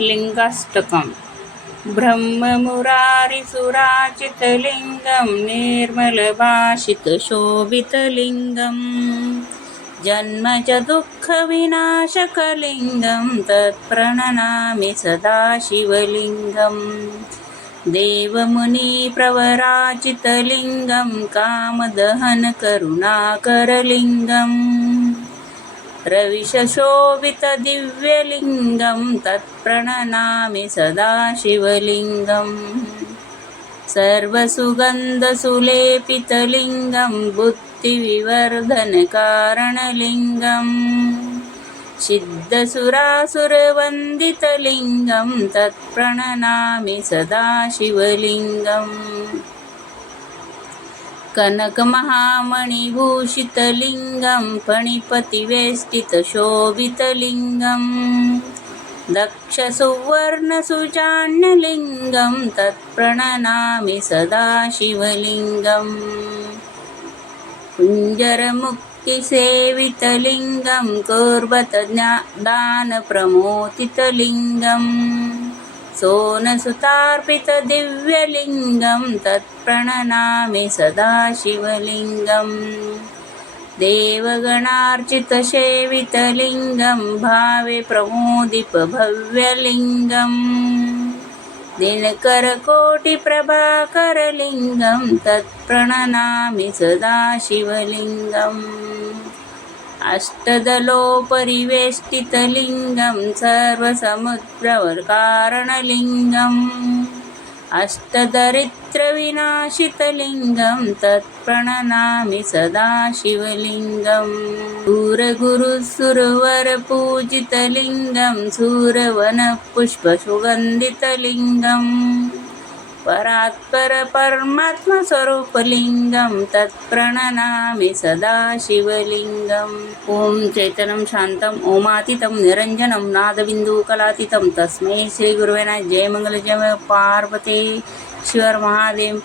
लिंगाष्टकम् ब्रह्ममुरारिसुराचितलिङ्गं निर्मलभाषितशोभितलिङ्गं जन्मज दुःखविनाशकलिङ्गं तत्प्रणनामि सदा शिवलिङ्गं देवमुनिप्रवराचितलिङ्गं कामदहनकरुणाकरलिङ्गम् रविशोभितदिव्यलिङ्गं तत्प्रणनामि सदा शिवलिङ्गं सर्वसुगन्धसुलेपितलिङ्गं बुद्धिविवर्धनकारणलिङ्गं सिद्धसुरासुरवन्दितलिङ्गं तत्प्रणनामि सदा शिवलिङ्गम् कनकमहामणिभूषितलिङ्गं फणिपतिवेष्टितशोभितलिङ्गं दक्षसुवर्णसुजाण्यलिङ्गं तत्प्रणनामि सदा शिवलिङ्गं कुञ्जरमुक्तिसेवितलिङ्गं कुर्वतदानप्रमोदितलिङ्गं सोनसुतार्पितदिव्यलिङ्गं तत्प्रणनामि सदा शिवलिङ्गं देवगणार्चितसेवितलिङ्गं भावे प्रमोदिपभव्यलिङ्गं दिनकरकोटिप्रभाकरलिङ्गं तत्प्रणनामि सदा शिवलिङ्गम् अष्टदलोपरिवेष्टितलिङ्गं सर्वसमुद्रकारणलिङ्गम् अष्टदरिद्रविनाशितलिङ्गं तत्प्रणनामि सदा शिवलिङ्गं सूरगुरुसुरवरपूजितलिङ्गं सूरवनपुष्पसुगन्धितलिङ्गं परात्परपरमात्मस्वरूपलिङ्गं तत्प्रणनामि सदा शिवलिङ्गम् ॐ चैतन्यं शान्तं ओमातीतं निरञ्जनं नादबिन्दुकलातीतं तस्मै श्रीगुरुवे नमः। जय मंगल जय पार्वती शिवर महादेव।